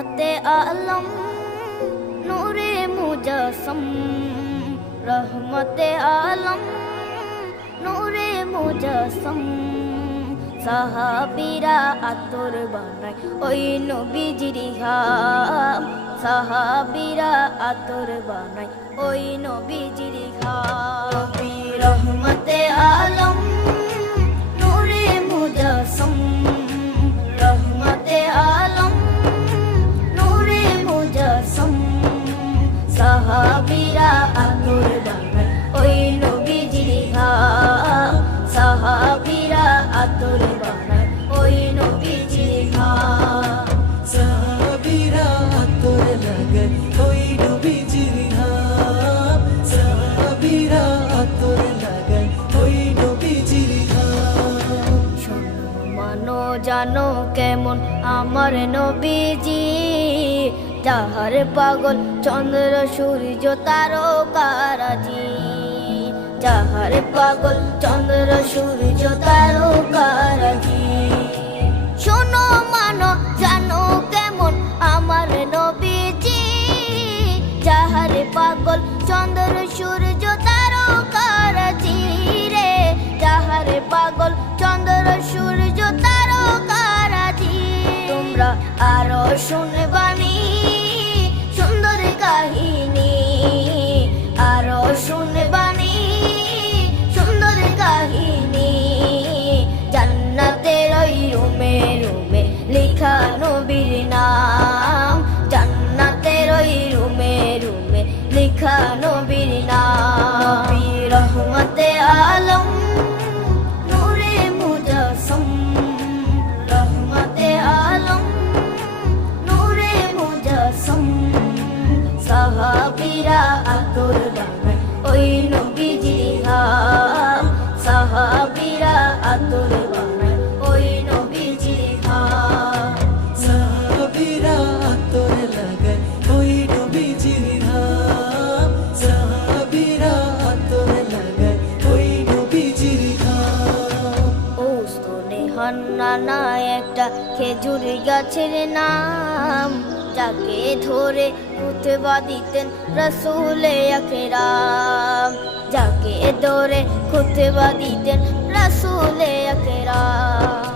रहमते आलम नूरे मुजस्सम रहमते आलम नूरे मुजस्सम সাহাবীরা আতর বানায় ওই নবীজির ঘাম সাহাবীরা আতর বানায় ওই নবীজির ঘাম নবী রহমতে আলম নূরে মুজস্সম রহমতে আলম নূরে মুজস্সম সাহাবীরা আতর বানায় ওই নবীজির ঘাম সাহাবীরা আতর বানায় ওই নবীজির ঘাম সাহাবীরা আতর লাগায় ওই নবীজির ঘাম সাহাবীরা আতর লাগায় ওই নবীজির ঘাম শোনো মানো জানো কেমন আমার নবীজি যাহার পাগল চন্দ্র সূর্য তারকারাজি যাহার পাগল চন্দ্র সূর্য তারকারাজি শোনো মানো জানো কেমন আমার নবীজি যাহার পাগল চন্দ্র সূর্য তারকারাজি রে যাহার পাগল চন্দ্র সূর্য তারকারাজি তোমরা আরো শুনবানি সুন্দর কাহিনী আরো শুনবানি সুন্দর কাহিনী জান্নাতের ওই রুমে রুমে লেখা নবীর নাম জান্নাতের ওই রুমে রুমে লেখা নবীর নাম নবী রহমতে আলম নূরে মুজস্সম রহমতে আলম নূরে মুজস্সম সাহাবীরা আতর বানায় ওই নবীজির ঘাম সাহাবীরা আতর বানায় ওই নবীজির ঘাম সাহাবীরা আতর লাগায় ওই নবীজির ঘাম সাহাবীরা আতর লাগায় ওই নবীজির ঘাম ও স্তনে হান্নানা একটা খেজুর গাছের নাম যাকে ধরে খুতবা দিতেন রাসূলে আকরাম যাকে ধরে খুতবা দিতেন রাসূলে আকরাম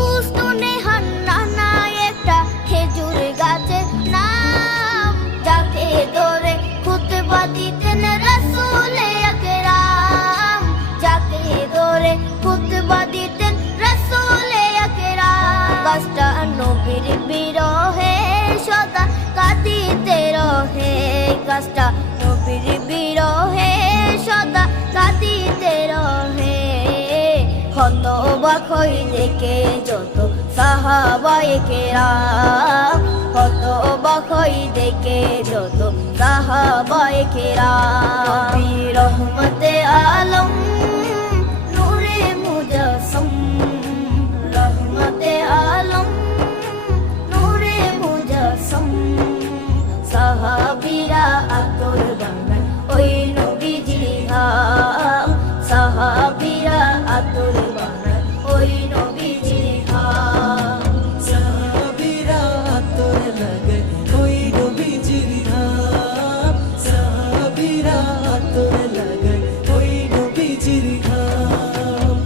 উস্তনে হান্নানা একটা খেজুর গাছের নাম যাকে ধরে খুতবা দিতেন রাসূলে আকরাম যাকে ধরে খুতবা দিতেন রাসূলে আকরাম গাছটা নবীর বিরহে সদা কাঁদিতে রহে গাছটা নবীর বিরহে সদা কাঁদিতে রহে হতবাক হই দেখে যত সাহাবায়ে কেরাম হতবাক হই দেখে যত সাহাবায়ে কেরাম নবী রহমতে আলম নূরে মুজস্সম রহমতে আলম নূরে মুজস্সম সাহাবীরা আতর বানায় ওই নবীজির ঘাম সাহাবীরা আতর বানায় ওই নবীজির ঘাম সাহাবীরা আতর লাগায় ওই নবীজির ঘাম সাহাবীরা আতর লাগায় ওই নবীজির ঘাম